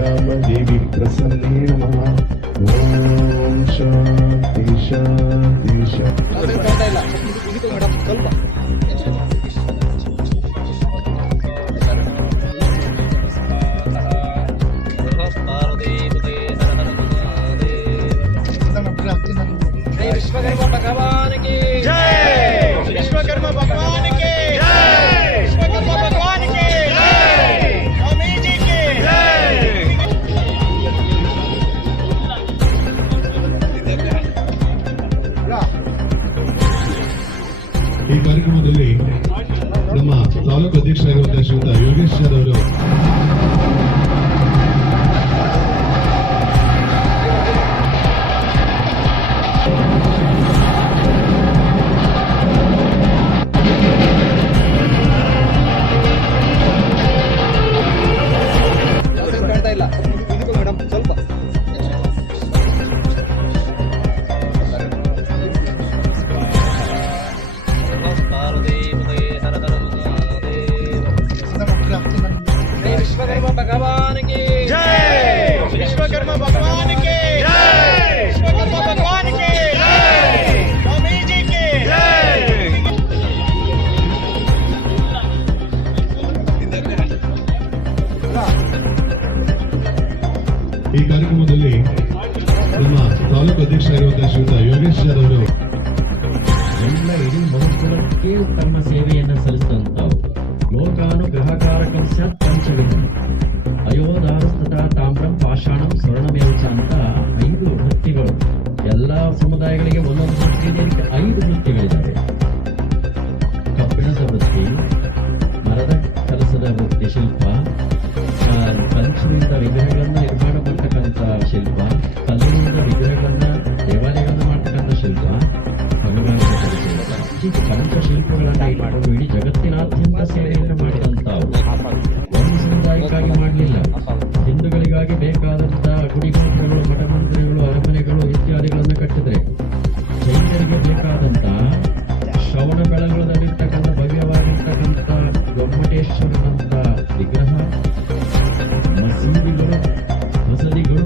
श्यामदेवी प्रसन्ने नमः। ओम शांति शांति विश्वकर्मा भगवान की जय। विश्वकर्मा भगवान की जय। विश्वकर्मा भगवान की जय। स्वामी जी की जय। ಈ ಕಾರ್ಯಕ್ರಮದಲ್ಲಿ ನಮ್ಮ ತಾಲೂಕು ಅಧ್ಯಕ್ಷರಾಗಿರುವಂತಹ ಶ್ರೀಯುತ ಯೋಗೇಶ್ ಸರ್ ಅವರು विश्वकर्मा भगवान की जय। विश्वकर्मा भगवान की जय। विश्वकर्मा भगवान की जय। स्वामी जी की जय। ಈ ಕಾರ್ಯಕ್ರಮದಲ್ಲಿ ನಮ್ಮ ತಾಲೂಕು ಅಧ್ಯಕ್ಷರಾಗಿರುವಂತಹ ಶ್ರೀಯುತ ಯೋಗೇಶ್ ಸರ್ ಅವರು ಎಲ್ಲ ಇಡೀ ಮನುಕುಲಕ್ಕೆ ತಮ್ಮ ಸೇವೆಯನ್ನು ಸಲ್ಲಿಸಿದಂತಾವು. ಲೋಕಾನುಗ್ರಹಕಾರಕಂ ಸ್ಯಾತ್ ಪಂಚವಿಧಂ ಅಯೋಧಾರಸ್ತಥಾ ತಾಮ್ರಂ ಪಾಷಾಣಂ ಸ್ವರ್ಣಮೇವಚ ಅಂತ 5 ವೃತ್ತಿಗಳು. ಎಲ್ಲ ಸಮುದಾಯಗಳಿಗೆ ಒಂದೊಂದು ವೃತ್ತಿ ಇದೆ. 5 ವೃತ್ತಿಗಳಿದ್ದಾವೆ. ಕಬ್ಬಿಣದ ವೃತ್ತಿ, ಮರದ ಕೆಲಸದ ವೃತ್ತಿ, ಶಿಲ್ಪ, ಕಂಚಿನಿಂದ ವಿಗ್ರಹಗಳನ್ನು ನಿರ್ಮಾಣ ಮಾಡ್ತಕ್ಕಂಥ ಶಿಲ್ಪ, ಕಲ್ಲಿನಿಂದ ವಿಗ್ರಹಗಳನ್ನ ದೇವಾಲಯಗಳನ್ನು ಮಾಡ್ತಕ್ಕಂಥ ಶಿಲ್ಪ, ಹೀಗೆ ಪಂಚಶಿಲ್ಪಗಳನ್ನ ಇಟ್ಕೊಂಡು ಇಡೀ ಜಗತ್ತಿನಾದ್ಯಂತ ಸೇವೆಯನ್ನು ಮಾಡಿದಂತಾವು. ಒಂದು ಸಮುದಾಯಕ್ಕಾಗಿ ಮಾಡಲಿಲ್ಲ, ಹಿಂದೂಗಳಿಗಾಗಿ ಬೇಕಾದಂತ ಗುಡಿಗೋಪುರಗಳು, ಮಠ ಮಂದಿರಗಳು, ಅರಮನೆಗಳು ಇತ್ಯಾದಿಗಳನ್ನು ಕಟ್ಟಿದ್ರೆ, ಜೈನರಿಗೆ ಬೇಕಾದಂತ ಶ್ರವಣ ಬೆಳಗೊಳದಲ್ಲಿರ್ತಕ್ಕಂಥ ಭವ್ಯವಾಗಿರ್ತಕ್ಕಂಥ ಗೊಮ್ಮಟೇಶ್ವರನಂತ ವಿಗ್ರಹ, ಮಸೀದಿಗಳು, ಮಸದಿಗಳು,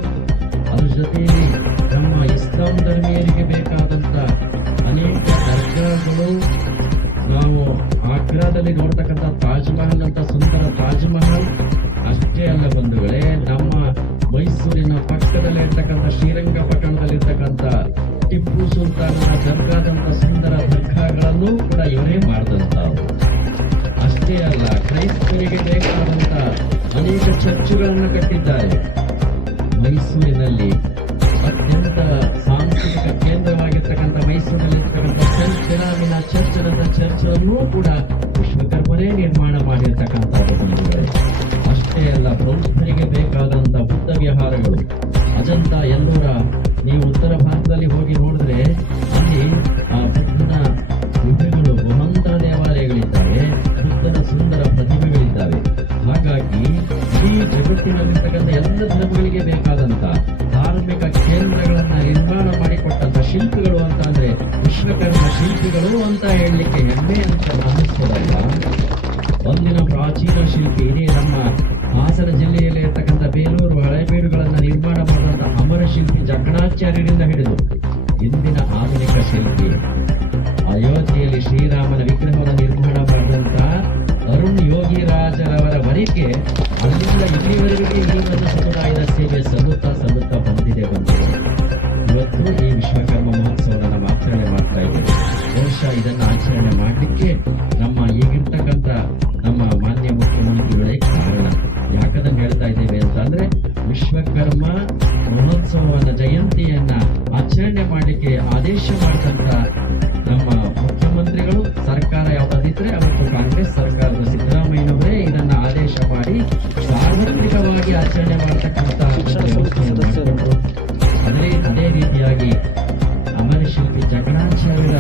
ಅದ್ರ ಜೊತೆಯಲ್ಲಿ ನಮ್ಮ ಇಸ್ಲಾಂ ಧರ್ಮೀಯರಿಗೆ ಬೇಕಾದಂತ ಅನೇಕ ದರ್ಗಾಗಳು, ನಾವು ಆಗ್ರಾದಲ್ಲಿ ನೋಡ್ತಕ್ಕಂಥ ತಾಜ್ ಮಹಲ್ ಅಂತ ಸುಂದರ ತಾಜ್ ಮಹಲ್ ಅಷ್ಟೇ ಅಲ್ಲ ಬಂಧುಗಳೇ, ನಮ್ಮ ಮೈಸೂರಿನ ಪಕ್ಕದಲ್ಲೇ ಇರ್ತಕ್ಕಂಥ ಶ್ರೀರಂಗಪಟ್ಟಣದಲ್ಲಿರ್ತಕ್ಕಂಥ ಟಿಪ್ಪು ಸುಲ್ತಾನನ ದರ್ಗಾದಂಥ ಸುಂದರ ದರ್ಗಾಗಳನ್ನು ಕೂಡ ಇವರೇ ಮಾಡಿದಂಥವು. ಅಷ್ಟೇ ಅಲ್ಲ, ಕ್ರೈಸ್ತರಿಗೆ ಬೇಕಾದಂತ ಅನೇಕ ಚರ್ಚುಗಳನ್ನು ಕಟ್ಟಿದ್ದಾರೆ. ಮೈಸೂರಿನಲ್ಲಿ ಅತ್ಯಂತ ಸಾಂಸ್ಕೃತಿಕ ಕೇಂದ್ರವಾಗಿರ್ತಕ್ಕಂಥ ಮೈಸೂರಿನಲ್ಲಿರ್ತಕ್ಕಂಥ ಸೆಂಟ್ ಫಿಲಾಮಿನಾ ಚರ್ಚ್ ಅನ್ನೋ ಚರ್ಚ್ ಅನ್ನು ಕೂಡ ವಿಶ್ವಕರ್ಮರೇ ನಿರ್ಮಾಣ ಮಾಡಿರ್ತಕ್ಕಂಥದ್ದು ಬಂಧುಗಳೇ. ಅಷ್ಟೇ ಅಲ್ಲ, ಬೌದ್ಧರಿಗೆ ಬೇಕಾದಂತ ಬುದ್ಧ ವಿಹಾರಗಳು, ಅಜಂತ ಎಲ್ಲೂರ, ನೀವು ಉತ್ತರ ಭಾರತದಲ್ಲಿ ಹೋಗಿ ನೋಡಿದ್ರೆ ಅಲ್ಲಿ ಆ ಬುದ್ಧನ ಗುಹೆಗಳು, ಗುಹಾಂತರ ದೇವಾಲಯಗಳಿದ್ದಾವೆ, ಬುದ್ಧನ ಸುಂದರ ಪ್ರತಿಮೆಗಳಿದ್ದಾವೆ. ಹಾಗಾಗಿ ಈ ಜಗತ್ತಿನಲ್ಲಿರ್ತಕ್ಕಂಥ ಎಲ್ಲ ಧರ್ಮಗಳಿಗೆ ಬೇಕಾದಂತ ಧಾರ್ಮಿಕ ಕೇಂದ್ರಗಳನ್ನ ನಿರ್ಮಾಣ ಮಾಡಿಕೊಟ್ಟಂತ ಶಿಲ್ಪಿಗಳು ಅಂತ ಅಂದ್ರೆ ವಿಶ್ವಕರ್ಮ ಶಿಲ್ಪಿಗಳು ಅಂತ ಹೇಳಲಿಕ್ಕೆ ಹೆಮ್ಮೆ ಅಂತ ಅನ್ನಿಸ್ಬೋದಲ್ಲ. ಒಂದಿನ ಪ್ರಾಚೀನ ಶಿಲ್ಪಿ, ಇದೇ ನಮ್ಮ ಹಾಸನ ಜಿಲ್ಲೆಯಲ್ಲಿ ಇರ್ತಕ್ಕಂಥ ಬೇಲೂರು ಹಳೆಬೀಡುಗಳನ್ನ ನಿರ್ಮಾಣ ಮಾಡಿದಂತ ಅಮರ ಶಿಲ್ಪಿ ಜಕಣಾಚಾರ್ಯರಿಂದ ಹಿಡಿದು ಇಂದಿನ ಆಧುನಿಕ ಶಿಲ್ಪಿ ಅಯೋಧ್ಯೆಯಲ್ಲಿ ಶ್ರೀರಾಮನ ವಿಗ್ರಹವನ್ನು ನಿರ್ಮಾಣ ಮಾಡಿದಂತ ಅರುಣ್ ಯೋಗಿರಾಜರವರವರೆಗೆ ಅಲ್ಲಿಂದ ಇಲ್ಲಿವರೆಗೆ ಈ ಒಂದು ಸಮುದಾಯದ ಸೇವೆ ಸಲ್ಲುತ್ತಾ ಬಂದಿದೆ. ಇವತ್ತು ಈ ವಿಶ್ವಕರ್ಮ ಮಹೋತ್ಸವವನ್ನು ನಾವು ಆಚರಣೆ ಮಾಡ್ತಾ ಇದ್ದೇವೆ. ಬಹುಶಃ ಇದನ್ನು ಆಚರಣೆ ಮಾಡಲಿಕ್ಕೆ ನಮ್ಮ ಈಗಿರ್ತಕ್ಕಂಥ ನಮ್ಮ ಮಾನ್ಯ ಮುಖ್ಯಮಂತ್ರಿಗಳೇ ಕಾರಣ. ಯಾಕದನ್ನು ಹೇಳ್ತಾ ಇದ್ದೇವೆ ಅಂತ ಅಂದ್ರೆ, ವಿಶ್ವಕರ್ಮ ಮಹೋತ್ಸವದ ಜಯಂತಿಯನ್ನ ಆಚರಣೆ ಮಾಡಲಿಕ್ಕೆ ಆದೇಶ ಮಾಡಿದಂತ ನಮ್ಮ ಮುಖ್ಯಮಂತ್ರಿಗಳು, ಸರ್ಕಾರ ಯಾವ್ದಾದಿದ್ರೆ ಅವತ್ತು ಕಾಂಗ್ರೆಸ್ ಸರ್ಕಾರದ ಸಿದ್ದರಾಮಯ್ಯನವರೇ ಇದನ್ನ ಆದೇಶ ಮಾಡಿ ಸಾರ್ವತ್ರಿಕವಾಗಿ ಆಚರಣೆ ಮಾಡತಕ್ಕಂಥ ವ್ಯವಸ್ಥೆಯನ್ನು ಮಾಡಿಕೊಂಡು, ಅದೇ ರೀತಿಯಾಗಿ ಅಮರ ಶಿಲ್ಪಿ ಜಕಣಾಚಾರ್ಯರ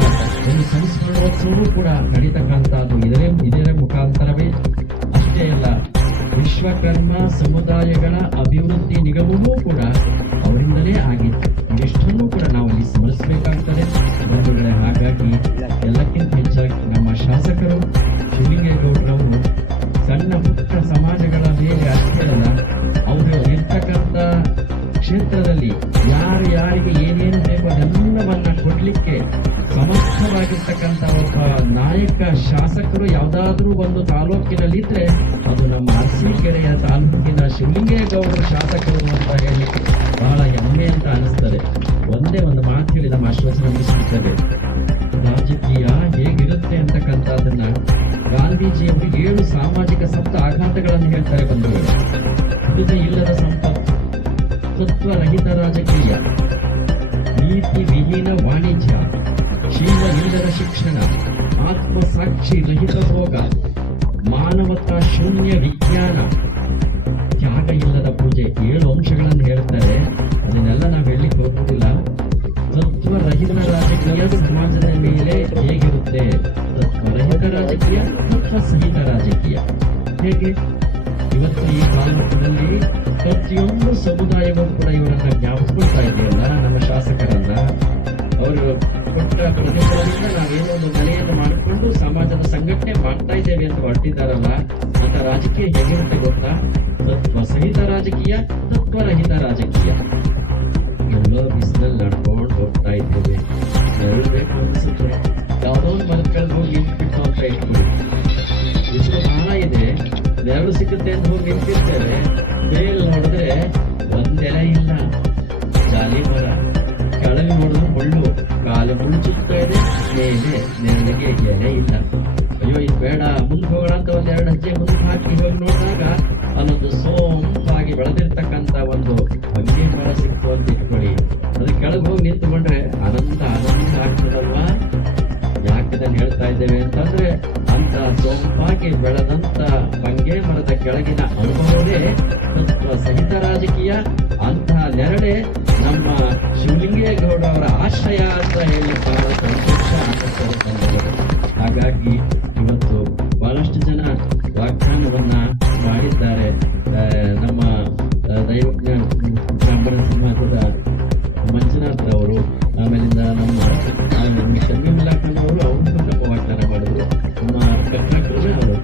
ಒಂದು ಸಂಸ್ಮರಣೋತ್ಸವವೂ ಕೂಡ ನಡೀತಕ್ಕಂಥದ್ದು ಇದರ ಮುಖಾಂತರವೇ. ಅಷ್ಟೇ ಅಲ್ಲ, ವಿಶ್ವಕರ್ಮ ಸಮುದಾಯಗಳ ಅಭಿವೃದ್ಧಿ ನಿಗಮವೂ ಕೂಡ ಅವರಿಂದಲೇ ಆಗಿತ್ತು. ಇಷ್ಟನ್ನು ಕೂಡ ನಾವು ಇಲ್ಲಿ ಸ್ಮರಿಸಬೇಕಾಗ್ತದೆ ಬಂಧುಗಳೇ. ಹಾಗಾಗಿ ಎಲ್ಲಕ್ಕಿಂತ ಹೆಚ್ಚಾಗಿ ನಮ್ಮ ಶಾಸಕರು ಶಿವಲಿಂಗೇಗೌಡರವರು ಸಣ್ಣ ಪುಟ್ಟ ಸಮಾಜಗಳ ಮೇಲೆ ಅಷ್ಟೇ ಅಲ್ಲ, ಅವರು ಇರ್ತಕ್ಕಂಥ ಇರ್ತಕ್ಕಂಥ ಒಬ್ಬ ನಾಯಕ ಶಾಸಕರು ಯಾವ್ದಾದ್ರೂ ಒಂದು ತಾಲೂಕಿನಲ್ಲಿ ಇದ್ರೆ ಅದು ನಮ್ಮ ಅರಸೀಕೆರೆಯ ತಾಲೂಕಿನ ಶಿವಲಿಂಗೇಗೌಡರು ಶಾಸಕರು ಅಂತ ಹೇಳಿ ಬಹಳ ಹೆಮ್ಮೆ ಅಂತ ಅನಿಸ್ತದೆ. ಒಂದೇ ಒಂದು ಮಾತು ಹೇಳಿ ನಮ್ಮ ಆಶ್ವಾಸನೆ ಮುಗಿಸುತ್ತದೆ. ರಾಜಕೀಯ ಹೇಗಿರುತ್ತೆ ಅಂತಕ್ಕಂಥದ್ದನ್ನ ಗಾಂಧೀಜಿಯವರು 7 ಸಾಮಾಜಿಕ ಸಪ್ತ ಆಘಾತಗಳನ್ನು ಹೇಳ್ತಾರೆ ಬಂಧುಗಳು. ಹುದುಗೆ ಇಲ್ಲದ ಸಂಪತ್ತು, ತತ್ವರಹಿತ ರಾಜಕೀಯ, ನೀತಿ ವಿಹೀನ ವಾಣಿಜ್ಯ, ಶೀಲ ಇಲ್ಲದ ಶಿಕ್ಷಣ, ಆತ್ಮಸಾಕ್ಷಿ ರಹಿತ ಭೋಗ, ಮಾನವತಾ ಶೂನ್ಯ ವಿಜ್ಞಾನ, ತ್ಯಾಗ ಇಲ್ಲದ ಪೂಜೆ. 7 ಅಂಶಗಳನ್ನು ಹೇಳ್ತಾರೆ. ಅದನ್ನೆಲ್ಲ ನಾವು ಹೇಳಲಿಕ್ಕೆ ಹೋಗುವುದಿಲ್ಲ. ತತ್ವರಹಿತ ರಾಜಕೀಯ ಸಮಾಜದ ಮೇಲೆ ಹೇಗಿರುತ್ತೆ? ತತ್ವರಹಿತ ರಾಜಕೀಯ, ತತ್ವ ಸಹಿತ ರಾಜಕೀಯ ಹೇಗೆ? ಇವತ್ತು ಈ ತಾಲೂಕಿನಲ್ಲಿ ಪ್ರತಿಯೊಂದು ಸಮುದಾಯವೂ ಕೂಡ ಇವರನ್ನ ಜ್ಞಾಪಿಸ್ಕೊಳ್ತಾ ಇದೆಯಲ್ಲ, ನಮ್ಮ ಶಾಸಕರನ್ನ. ಅವರು ಕೊಟ್ಟ ಪ್ರದೇಶಗಳಿಂದ ನಾವೇನೋ ಒಂದು ಮನೆಯನ್ನು ಮಾಡಿಕೊಂಡು ಸಮಾಜದ ಸಂಘಟನೆ ಮಾಡ್ತಾ ಇದ್ದೇವೆ ಅಂತ ಹೊರಟಿದ್ದಾರಲ್ಲ, ಅಂತ ರಾಜಕೀಯ ಹೇಗಿರುತ್ತೆ ಗೊತ್ತಾ? ತತ್ವ ಸಹಿತ ರಾಜಕೀಯ, ತತ್ವರಹಿತ ರಾಜಕೀಯ. ಎಲ್ಲೋ ಬಿಸಿಲಲ್ಲಿ ನಡ್ಕೊಂಡು ಹೋಗ್ತಾ ಇದ್ದೇವೆ, ಬೇಕು ಅನಿಸುತ್ತೆ. ಯಾವುದೋ ಒಂದು ಮರದಲ್ಲಿ ಹೋಗಿ ನಿಂತ್ಬಿಟ್ಟು ಅಂತ ಇಟ್ಕೊಳ್ಳಿ. ಬಿಸಿಲು ಬಹಳ ಇದೆ, ನೆರಳು ಸಿಗುತ್ತೆ ಅಂತ ಹೋಗಿ ನಿಂತಿರ್ತೇವೆ. ಬೇಲ್ ನೋಡಿದ್ರೆ ಒಂದೆಲೆ ಇಲ್ಲ, ಜಾಲಿ ಮರ. ಕೆಳಗೆ ನೋಡಿದ್ರೆ ಮುಳ್ಳು, ಕಾಲು ಮುಳ್ಳು ಚುತ್ತಾ ಇದೆ, ಮೇಲೆ ನೆರಳಿಗೆ ಎಲೆ ಇಲ್ಲ. ಅಯ್ಯೋ ಇದು ಬೇಡ, ಮುಂದೆ ಹೋಗೋಣ ಅಂತ 1-2 ಹೆಜ್ಜೆ ಮುಂದೆ ಹಾಕಿ ಹೋಗಿ ನೋಡಿದಾಗ ಅಲ್ಲೊಂದು ಸೋಂಪಾಗಿ ಬೆಳೆದಿರ್ತಕ್ಕಂಥ ಒಂದು ಹೊಂಗೆ ಮರ ಸಿಕ್ತು ಅಂತ ಇಟ್ಕೊಳ್ಳಿ. ಅದ್ರ ಕೆಳಗೆ ಹೋಗಿ ನಿಂತುಕೊಂಡ್ರೆ ಆನಂದ ಆಗ್ತದಲ್ವಾ? ಯಾಕದನ್ನು ಹೇಳ್ತಾ ಇದ್ದೇವೆ ಅಂತಂದ್ರೆ, ಅಂತ ಸೋಂಪಾಗಿ ಬೆಳೆದಂತ ಹೊಂಗೆ ಮರದ ಕೆಳಗಿನ ಅನುಭವವೇ ತತ್ವ ಸಹಿತ ರಾಜಕೀಯ. ಅಂತಹ ನೆರಳೆ ನಮ್ಮ ಶಿವಲಿಂಗೇಗೌಡ ಅವರ ಆಶ್ರಯ ಅಂತ ಹೇಳಿ ಬಹಳ ಸಂತೋಷ ಆಗುತ್ತದೆ. ಹಾಗಾಗಿ ಇವತ್ತು ಬಹಳಷ್ಟು ಜನ ವಾಗ್ದಾನವನ್ನ ಮಾಡಿದ್ದಾರೆ. ನಮ್ಮ ದೈವಜ್ಞ ಬ್ರಾಹ್ಮಣ ಸಮಾಜದ ಮಂಜುನಾಥ್ರವರು, ಆಮೇಲಿಂದ ನಮ್ಮ ಶಮೀಮುಲ್ಲಾಖನವರು, ಅವರು ನಮ್ಮ ವಾಗ್ದಾನ ಮಾಡಿದ್ರು. ನಮ್ಮ ಕರ್ನಾಟಕದ ಅವರು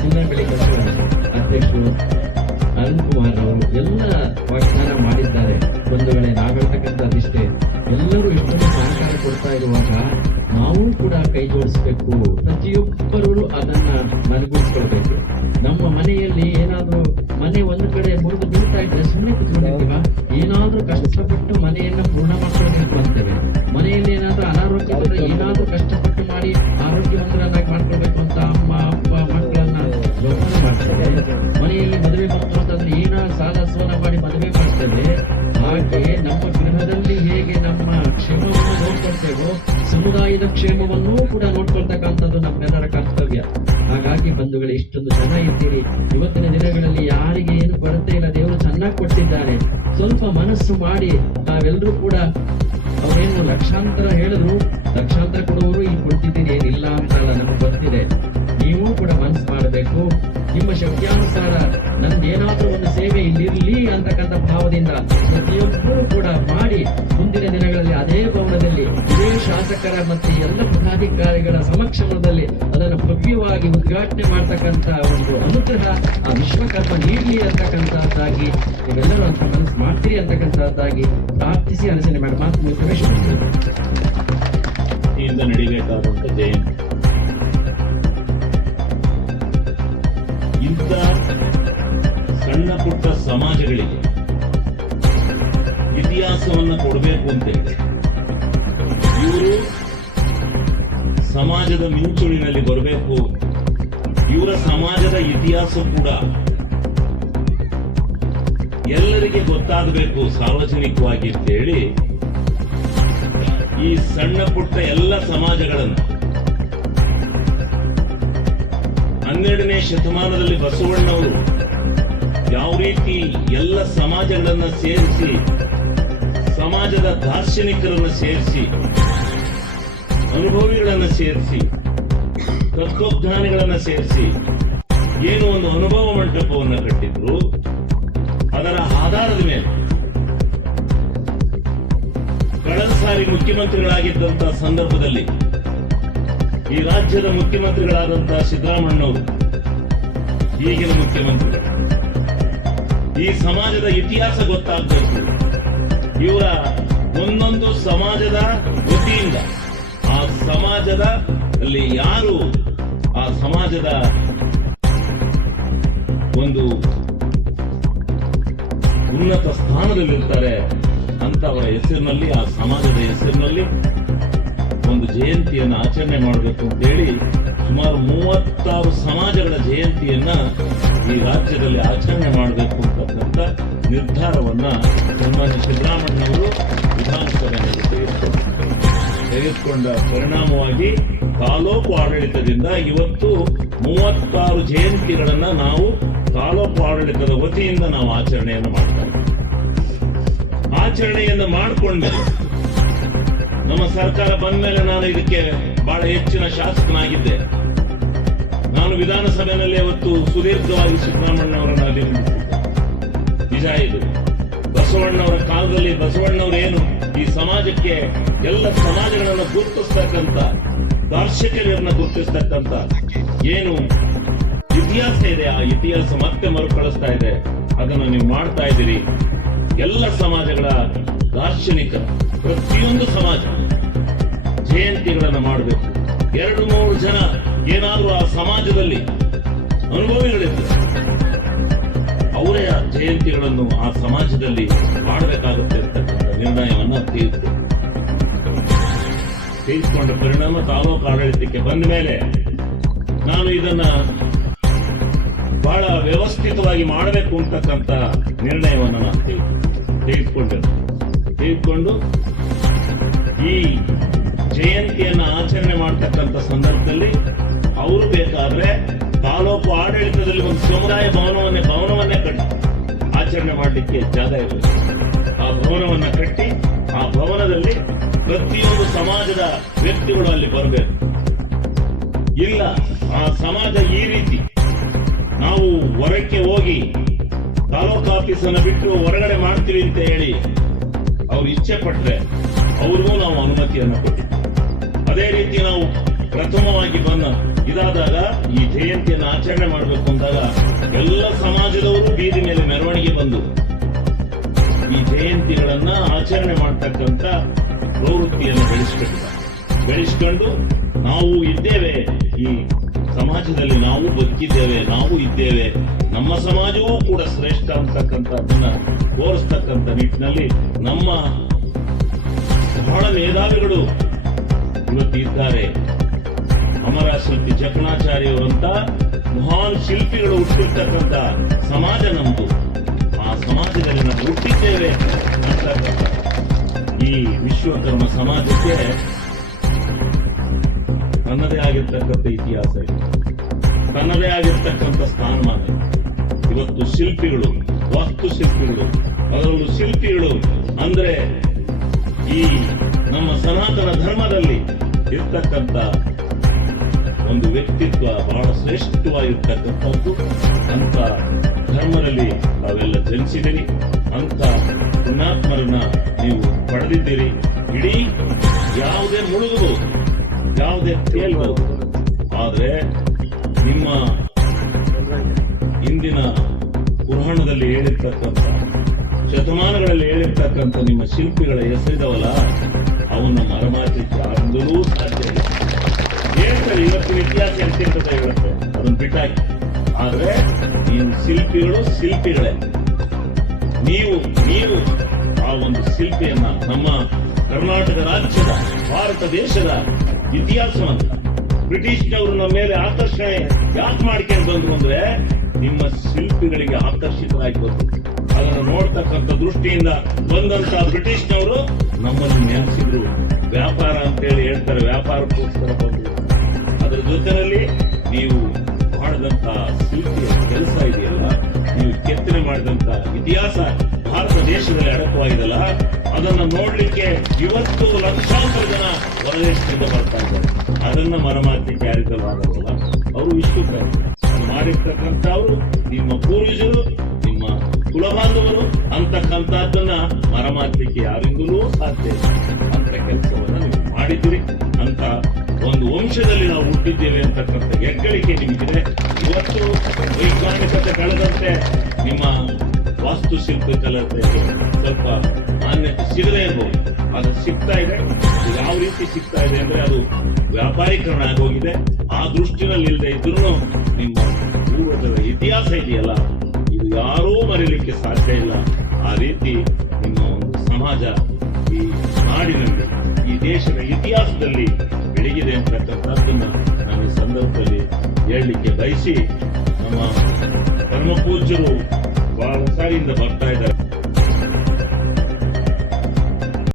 ಜಿಲ್ಲಾ ಬೆಳಿಗ್ಗೆ ಅಧ್ಯಕ್ಷರು ಅರುಣ್ ಕುಮಾರ್ ಅವರು ಎಲ್ಲ ವಾಗ್ದಾನ ಮಾಡಿದ್ದಾರೆ. ಒಂದು ವೇಳೆ ನಾವು ಹೇಳ್ತಕ್ಕಂಥದ್ದಿಷ್ಟೇ, ಎಲ್ಲರೂ ಇಷ್ಟೊಂದು ಸಹಕಾರ ಕೊಡ್ತಾ ಇರುವಾಗ ನಾವು ಕೂಡ ಕೈ ಜೋಡಿಸ್ಬೇಕು. ಪ್ರತಿಯೊಬ್ಬರು ಅದನ್ನ ಮನಗೂಡಿಸ್ಕೊಳ್ಬೇಕು. ನಮ್ಮ ಮನೆಯಲ್ಲಿ ಏನಾದ್ರೂ ಮನೆ ಒಂದು ಕಡೆ ಮುರಿದು ಬೀಳ್ತಾ ಇದ್ರೆ ಸುಮ್ಮನೆ ಕುತ್ಕೊಂಡಿದ್ದೀವ? ಏನಾದ್ರೂ ಕಷ್ಟಪಟ್ಟು ಮನೆಯನ್ನ ಪೂರ್ಣ ಮಾಡ್ಕೊಳ್ಬೇಕು ಅಂತೇವೆ. ಮನೆಯಲ್ಲಿ ಏನಾದ್ರೂ ಅನಾರೋಗ್ಯ ಬಂದ್ರೆ ಏನಾದ್ರೂ ಕಷ್ಟಪಟ್ಟು ಮಾಡಿ ಆರೋಗ್ಯವಂತರನ್ನಾಗಿ ಮಾಡ್ಕೊಳ್ಬೇಕು ಅಂತ ಅಮ್ಮ ಅಪ್ಪ ಮಕ್ಕಳನ್ನ ಜೋಪಾನ ಮಾಡ್ತೇವೆ. ಮನೆಯಲ್ಲಿ ಮದುವೆ ಬಂತು ಅಂತಂದ್ರೆ ಏನಾದ್ರು ಸಾಲ ಸೋಲ ಮಾಡಿ ಮದುವೆ ಮಾಡ್ತೇವೆ. ಹಾಗೆ ನಮ್ಮ ಗೃಹದಲ್ಲಿ ಹೇಗೆ ನಮ್ಮ ಕ್ಷೇಮವನ್ನು ನೋಡ್ಕೊಳ್ತೇವೋ, ಸಮುದಾಯದ ಕ್ಷೇಮವನ್ನೂ ಕೂಡ ನೋಡ್ಕೊಳ್ತಕ್ಕಂಥದ್ದು ನಮ್ಮೆಲ್ಲರ ಕರ್ತವ್ಯ. ಹಾಗಾಗಿ ಬಂಧುಗಳೇ, ಇಷ್ಟೊಂದು ಜನ ಇದ್ದೀರಿ. ಇವತ್ತಿನ ದಿನಗಳಲ್ಲಿ ಯಾರಿಗೆ ಏನು ಕೊರತೆ ಇಲ್ಲ, ದೇವರು ಚೆನ್ನಾಗಿ ಕೊಟ್ಟಿದ್ದಾರೆ. ಸ್ವಲ್ಪ ಮನಸ್ಸು ಮಾಡಿ ನಾವೆಲ್ಲರೂ ಕೂಡ, ಅವರೇನು ಲಕ್ಷಾಂತರ ಹೇಳಿದ್ರು, ಲಕ್ಷಾಂತರ ಕೊಡುವವರು ಈಗ ಕೊಡ್ತಿದ್ದೀರಿ, ಏನಿಲ್ಲ ಅಂತಲ್ಲ, ನಮ್ಗೆ ಗೊತ್ತಿದೆ. ನೀವು ಕೂಡ ಮನಸ್ಸು ಮಾಡಬೇಕು. ನಿಮ್ಮ ಶಕ್ತಿಯಾನುಸಾರ ನಂದೇನಾದ್ರೂ ಒಂದು ಸೇವೆ ಇಲ್ಲಿರ್ಲಿ ಅಂತಕ್ಕಂಥ ಭಾವದಿಂದ ಪ್ರತಿಯೊಬ್ಬರೂ ಕೂಡ ಮಾಡಿ, ಮುಂದಿನ ದಿನಗಳಲ್ಲಿ ಅದೇ ಭವನದಲ್ಲಿ ಇದೇ ಶಾಸಕರ ಮತ್ತೆ ಎಲ್ಲ ಪದಾಧಿಕಾರಿಗಳ ಸಮಕ್ಷಮದಲ್ಲಿ ಅದನ್ನು ಭವ್ಯವಾಗಿ ಉದ್ಘಾಟನೆ ಮಾಡ್ತಕ್ಕಂಥ ಒಂದು ಅನುಗ್ರಹ ಆ ವಿಶ್ವಕರ್ಮ ನೀಡಲಿ ಅಂತಕ್ಕಂಥದ್ದಾಗಿ ನೀವೆಲ್ಲರೂ ಅಂತ ಮನಸ್ಸು ಮಾಡ್ತೀರಿ ಅಂತಕ್ಕಂಥದ್ದಾಗಿ ಪ್ರಾರ್ಥಿಸಿ ಅನುಸರಣೆ ಮಾಡಿ ಮಾತು ಮುಗಿಸುತ್ತೇವೆ. ಇಂದ ನಡಿಬೇಕಾದಂತ ಜಯಂತಿ. ಇಂಥ ಸಣ್ಣ ಪುಟ್ಟ ಸಮಾಜಗಳಿಗೆ ಇತಿಹಾಸವನ್ನ ಕೊಡಬೇಕು ಅಂತೇಳಿ ಇವರು ಸಮಾಜದ ಮಿಂಚುಳಿನಲ್ಲಿ ಬರಬೇಕು. ಇವರ ಸಮಾಜದ ಇತಿಹಾಸ ಕೂಡ ಎಲ್ಲರಿಗೆ ಗೊತ್ತಾಗಬೇಕು ಸಾರ್ವಜನಿಕವಾಗಿ ಅಂತೇಳಿ ಈ ಸಣ್ಣ ಪುಟ್ಟ ಎಲ್ಲ ಸಮಾಜಗಳನ್ನು 12ನೇ ಶತಮಾನದಲ್ಲಿ ಬಸವಣ್ಣವರು ಯಾವ ರೀತಿ ಎಲ್ಲ ಸಮಾಜಗಳನ್ನ ಸೇರಿಸಿ, ಸಮಾಜದ ದಾರ್ಶನಿಕರನ್ನು ಸೇರಿಸಿ, ಅನುಭವಿಗಳನ್ನ ಸೇರಿಸಿ, ತತ್ವಜ್ಞಾನಿಗಳನ್ನ ಸೇರಿಸಿ ಏನು ಒಂದು ಅನುಭವ ಮಂಟಪವನ್ನು ಕಟ್ಟಿದ್ರು. ಅದರ ಆಧಾರದ ಮೇಲೆ ಕಳೆದ ಸಾರಿ ಮುಖ್ಯಮಂತ್ರಿಗಳಾಗಿದ್ದಂತಹ ಸಂದರ್ಭದಲ್ಲಿ ಈ ರಾಜ್ಯದ ಮುಖ್ಯಮಂತ್ರಿಗಳಾದಂತಹ ಸಿದ್ದರಾಮಣ್ಣವರು, ಈಗಿನ ಮುಖ್ಯಮಂತ್ರಿಗಳು, ಈ ಸಮಾಜದ ಇತಿಹಾಸ ಗೊತ್ತಾಗಬೇಕು, ಇವರ ಒಂದೊಂದು ಸಮಾಜದ ವತಿಯಿಂದ ಆ ಸಮಾಜದ ಅಲ್ಲಿ ಯಾರು ಆ ಸಮಾಜದ ಒಂದು ಉನ್ನತ ಸ್ಥಾನದಲ್ಲಿರ್ತಾರೆ ಅಂತವರ ಹೆಸರಿನಲ್ಲಿ ಆ ಸಮಾಜದ ಹೆಸರಿನಲ್ಲಿ ಒಂದು ಜಯಂತಿಯನ್ನು ಆಚರಣೆ ಮಾಡಬೇಕು ಅಂತೇಳಿ ಸುಮಾರು 36 ಸಮಾಜಗಳ ಜಯಂತಿಯನ್ನ ಈ ರಾಜ್ಯದಲ್ಲಿ ಆಚರಣೆ ಮಾಡಬೇಕು ಅಂತಕ್ಕಂಥ ನಿರ್ಧಾರವನ್ನ ಸನ್ಮಾನ್ಯ ಸಿದ್ದರಾಮಯ್ಯನವರು ವಿಧಾನಸಭೆಯಲ್ಲಿ ತೆಗೆದುಕೊಂಡ ಪರಿಣಾಮವಾಗಿ ತಾಲೂಕು ಆಡಳಿತದಿಂದ ಇವತ್ತು 36 ಜಯಂತಿಗಳನ್ನ ನಾವು ತಾಲೂಕು ಆಡಳಿತದ ವತಿಯಿಂದ ನಾವು ಆಚರಣೆಯನ್ನು ಮಾಡ್ತಾ ಇದ್ದೀವಿ. ಆಚರಣೆಯನ್ನು ಮಾಡಿಕೊಂಡ್ಮೇಲೆ ನಮ್ಮ ಸರ್ಕಾರ ಬಂದ ಮೇಲೆ ನಾನು ಇದಕ್ಕೆ ಬಹಳ ಹೆಚ್ಚಿನ ಶಾಸಕನಾಗಿದ್ದೆ. ನಾನು ವಿಧಾನಸಭೆಯಲ್ಲಿ ಅವತ್ತು ಸುದೀರ್ಘವಾಗಿ ಸಿದ್ದರಾಮಯ್ಯನವರನ್ನು ಅಭಿನಂದಿಸಿದ್ದೆ. ನಿಜ ಇದು. ಬಸವಣ್ಣವರ ಕಾಲದಲ್ಲಿ ಬಸವಣ್ಣವರು ಏನು ಈ ಸಮಾಜಕ್ಕೆ ಎಲ್ಲ ಸಮಾಜಗಳನ್ನು ಗುರುತಿಸ್ತಕ್ಕಂಥ ದಾರ್ಶನಿಕರನ್ನ ಗುರುತಿಸ್ತಕ್ಕಂಥ ಏನು ಇತಿಹಾಸ ಇದೆ, ಆ ಇತಿಹಾಸ ಮತ್ತೆ ಮರುಕಳಿಸ್ತಾ ಇದೆ. ಅದನ್ನು ನೀವು ಮಾಡ್ತಾ ಇದ್ದೀರಿ. ಎಲ್ಲ ಸಮಾಜಗಳ ದಾರ್ಶನಿಕ ಪ್ರತಿಯೊಂದು ಸಮಾಜ ಜಯಂತಿಗಳನ್ನು ಮಾಡಬೇಕು. 2-3 ಜನ ಏನಾದರೂ ಆ ಸಮಾಜದಲ್ಲಿ ಅನುಭವಿಗಳಿದ್ರೆ ಅವರೇ ಆ ಜಯಂತಿಗಳನ್ನು ಆ ಸಮಾಜದಲ್ಲಿ ಮಾಡಬೇಕಾಗುತ್ತೆ ಅಂತಕ್ಕಂಥ ನಿರ್ಣಯವನ್ನು ತೆಗೆದುಕೊಂಡ ಪರಿಣಾಮ ತಾಲೂಕು ಆಡಳಿತಕ್ಕೆ ಬಂದ ಮೇಲೆ ನಾನು ಇದನ್ನ ಬಹಳ ವ್ಯವಸ್ಥಿತವಾಗಿ ಮಾಡಬೇಕು ಅಂತಕ್ಕಂಥ ನಿರ್ಣಯವನ್ನು ನಾನು ತೆಗೆದುಕೊಂಡು ಈ ಜಯಂತಿಯನ್ನು ಆಚರಣೆ ಮಾಡತಕ್ಕಂಥ ಸಂದರ್ಭದಲ್ಲಿ ಅವರು ಬೇಕಾದ್ರೆ ತಾಲೂಕು ಆಡಳಿತದಲ್ಲಿ ಒಂದು ಸಮುದಾಯ ಭವನವನ್ನೇ ಕಟ್ಟಿ ಆಚರಣೆ ಮಾಡಲಿಕ್ಕೆ ಜಾಗ ಇರಬೇಕು. ಆ ಭವನವನ್ನ ಕಟ್ಟಿ ಆ ಭವನದಲ್ಲಿ ಪ್ರತಿಯೊಂದು ಸಮಾಜದ ವ್ಯಕ್ತಿಗಳು ಅಲ್ಲಿ ಬರಬೇಕು. ಇಲ್ಲ ಆ ಸಮಾಜ ಈ ರೀತಿ ನಾವು ಹೊರಕ್ಕೆ ಹೋಗಿ ತಾಲೂಕು ಆಫೀಸನ್ನು ಬಿಟ್ಟು ಹೊರಗಡೆ ಮಾಡ್ತೀವಿ ಅಂತ ಹೇಳಿ ಅವ್ರು ಇಚ್ಛೆ ಪಟ್ರೆ ಅವ್ರಿಗೂ ನಾವು ಅನುಮತಿಯನ್ನು ಕೊಟ್ಟಿದ್ದೀವಿ. ಅದೇ ರೀತಿ ನಾವು ಪ್ರಥಮವಾಗಿ ಇದಾದಾಗ ಈ ಜಯಂತಿಯನ್ನು ಆಚರಣೆ ಮಾಡಬೇಕು ಅಂದಾಗ ಎಲ್ಲ ಸಮಾಜದವರು ಬೀದಿ ಮೇಲೆ ಮೆರವಣಿಗೆ ಬಂದು ಈ ಜಯಂತಿಗಳನ್ನ ಆಚರಣೆ ಮಾಡತಕ್ಕಂತ ಪ್ರವೃತ್ತಿಯನ್ನು ಬೆಳೆಸಿಕೊಂಡು ನಾವು ಇದ್ದೇವೆ, ಈ ಸಮಾಜದಲ್ಲಿ ನಾವು ಬದುಕಿದ್ದೇವೆ, ನಾವು ಇದ್ದೇವೆ, ನಮ್ಮ ಸಮಾಜವೂ ಕೂಡ ಶ್ರೇಷ್ಠ ಅಂತಕ್ಕಂಥದ್ದನ್ನ ತೋರಿಸ್ತಕ್ಕಂಥ ನಿಟ್ಟಿನಲ್ಲಿ ನಮ್ಮ ಬಹಳ ಮೇಧಾವಿಗಳು ಇವತ್ತು ಇದ್ದಾರೆ. ಅಮರ ಶಿಲ್ಪಿ ಜಕಣಾಚಾರ್ಯವರಂತ ಮಹಾನ್ ಶಿಲ್ಪಿಗಳು ಹುಟ್ಟಿರ್ತಕ್ಕಂಥ ಸಮಾಜ ನಮ್ದು. ಆ ಸಮಾಜದಲ್ಲಿ ನಾವು ಹುಟ್ಟಿದ್ದೇವೆ ಅಂತಕ್ಕಂಥ ಈ ವಿಶ್ವಕರ್ಮ ಸಮಾಜಕ್ಕೆ ತನ್ನದೇ ಆಗಿರ್ತಕ್ಕಂಥ ಇತಿಹಾಸ ಇದೆ, ತನ್ನದೇ ಆಗಿರ್ತಕ್ಕಂಥ ಸ್ಥಾನಮಾನ. ಇವತ್ತು ಶಿಲ್ಪಿಗಳು, ವಾಸ್ತುಶಿಲ್ಪಿಗಳು, ಅದರಲ್ಲೂ ಶಿಲ್ಪಿಗಳು ಅಂದ್ರೆ ಈ ನಮ್ಮ ಸನಾತನ ಧರ್ಮದಲ್ಲಿ ಇರ್ತಕ್ಕಂಥ ಒಂದು ವ್ಯಕ್ತಿತ್ವ ಬಹಳ ಶ್ರೇಷ್ಠವಾಗಿರ್ತಕ್ಕಂಥದ್ದು. ಅಂತ ಧರ್ಮದಲ್ಲಿ ತಾವೆಲ್ಲ ಜನಿಸಿದಿರಿ, ಅಂತ ಪುಣ್ಯಾತ್ಮರನ್ನ ನೀವು ಪಡೆದಿದ್ದೀರಿ. ಇಡೀ ಯಾವುದೇ ಮುಳುಗಬಹುದು, ಯಾವುದೇ ತೇಲ್ಬಹುದು, ಆದ್ರೆ ನಿಮ್ಮ ಇಂದಿನ ಪುರಾಣದಲ್ಲಿ ಹೇಳಿರ್ತಕ್ಕಂಥ, ಶತಮಾನಗಳಲ್ಲಿ ಹೇಳಿರ್ತಕ್ಕಂಥ ನಿಮ್ಮ ಶಿಲ್ಪಿಗಳ ಹೆಸರಿದವಲ್ಲ, ಅವನ್ನ ಮರಮಾಚಲಿಕ್ಕೆ ಯಾರಿಂದಲೂ ಸಾಧ್ಯ ಇಲ್ಲ. ಹೇಳ್ತಾರೆ ಇವತ್ತಿನ ಇತಿಹಾಸ ಎಂತಿರ್ತದೆ ಹೇಳುತ್ತೆ, ಅದನ್ನು ಬಿಟ್ಟಾಕಿ. ಆದ್ರೆ ನೀವು ಶಿಲ್ಪಿಗಳೇ. ನೀವು ಆ ಒಂದು ಶಿಲ್ಪಿಯನ್ನ, ನಮ್ಮ ಕರ್ನಾಟಕ ರಾಜ್ಯದ, ಭಾರತ ದೇಶದ ಇತಿಹಾಸವನ್ನ ಬ್ರಿಟಿಷ್ನವರು ನಮ್ಮ ಮೇಲೆ ಆಕರ್ಷಣೆ ಯಾಕೆ ಮಾಡ್ಕೊಂಡು ಬಂದ್ರು ಅಂದ್ರೆ ನಿಮ್ಮ ಶಿಲ್ಪಿಗಳಿಗೆ ಆಕರ್ಷಿತರಾಗಿ ಬಂದ್ರು. ಅದನ್ನು ನೋಡ್ತಕ್ಕಂಥ ದೃಷ್ಟಿಯಿಂದ ಬಂದಂತ ಬ್ರಿಟಿಷ್ನವರು ನಮ್ಮನ್ನು ನೇಮಿಸಿದ್ರು. ವ್ಯಾಪಾರ ಅಂತೇಳಿ ಹೇಳ್ತಾರೆ, ವ್ಯಾಪಾರಕ್ಕೋಸ್ಕರ ಬಂದ್ರು. ಅದರ ಜೊತೆಯಲ್ಲಿ ನೀವು ಮಾಡಿದಂತ ಶಿಲ್ಪಿಯ ಕೆಲಸ ಇದೆಯಲ್ಲ, ನೀವು ಕೆತ್ತನೆ ಮಾಡಿದಂತ ಇತಿಹಾಸ ಭಾರತ ದೇಶದಲ್ಲಿ ಅಡಕವಾಗಿದೆಲ್ಲ, ಅದನ್ನ ನೋಡ್ಲಿಕ್ಕೆ ಇವತ್ತು ಲಕ್ಷಾಂತರ ಜನ ಹೊರದೇಶದಿಂದ ಬರ್ತಾ ಇದ್ದಾರೆ. ಅದನ್ನ ಮರಮಾಚಲಿಕ್ಕೆ ಯಾರಿಗಲ್ಲ ಆಗಲ್ಲ. ಅವರು ವಿಶ್ವಕರ್ಮ ಮಾಡಿರ್ತಕ್ಕಂಥ ಅವರು ನಿಮ್ಮ ಪೂರ್ವಜರು, ನಿಮ್ಮ ಕುಲಬಾಂಧವರು ಅಂತಕ್ಕಂಥದ್ದನ್ನ ಮರಮಾಚಲಿಕ್ಕೆ ಯಾರಿಂದಲೂ ಸಾಧ್ಯ ಇಲ್ಲ. ಅಂತ ಕೆಲಸವನ್ನ ನೀವು ಮಾಡಿದ್ದೀರಿ. ಅಂತ ಒಂದು ವಂಶದಲ್ಲಿ ನಾವು ಹುಟ್ಟಿದ್ದೇವೆ ಅಂತಕ್ಕಂಥ ಹೆಗ್ಗಳಿಕೆ ನಿಮಗಿದೆ. ಇವತ್ತು ವೈಜ್ಞಾನಿಕತೆ ಬೆಳೆದಂತೆ ನಿಮ್ಮ ವಾಸ್ತುಶಿಲ್ಪ ಕಲತೆಗೆ ಸ್ವಲ್ಪ ಮಾನ್ಯತೆ ಸಿಗದೇ ಇರ್ಬೋದು. ಅದು ಸಿಗ್ತಾ ಇದೆ. ಯಾವ ರೀತಿ ಸಿಗ್ತಾ ಇದೆ ಅಂದ್ರೆ ಅದು ವ್ಯಾಪಾರೀಕರಣ ಆಗೋಗಿದೆ. ಆ ದೃಷ್ಟಿನಲ್ಲಿ ಇಲ್ಲದೆ ಇದ್ರೂ ನಿಮ್ಮ ಪೂರ್ವಜರ ಇತಿಹಾಸ ಇದೆಯಲ್ಲ, ಇದು ಯಾರೂ ಮರೀಲಿಕ್ಕೆ ಸಾಧ್ಯ ಇಲ್ಲ. ಆ ರೀತಿ ನಿಮ್ಮ ಒಂದು ಸಮಾಜ ಈ ನಾಡಿನಲ್ಲಿ, ಈ ದೇಶದ ಇತಿಹಾಸದಲ್ಲಿ ಬೆಳಗಿದೆ ಅಂತಕ್ಕಂಥದ್ದನ್ನ ನಾನು ಈ ಸಂದರ್ಭದಲ್ಲಿ ಹೇಳಲಿಕ್ಕೆ ಬಯಸಿ, ನಮ್ಮ ಪರಮ ಪೂಜ್ಯರು ಬಹಳ ಸಾರಿಯಿಂದ ಬರ್ತಾ ಇದ್ದಾರೆ.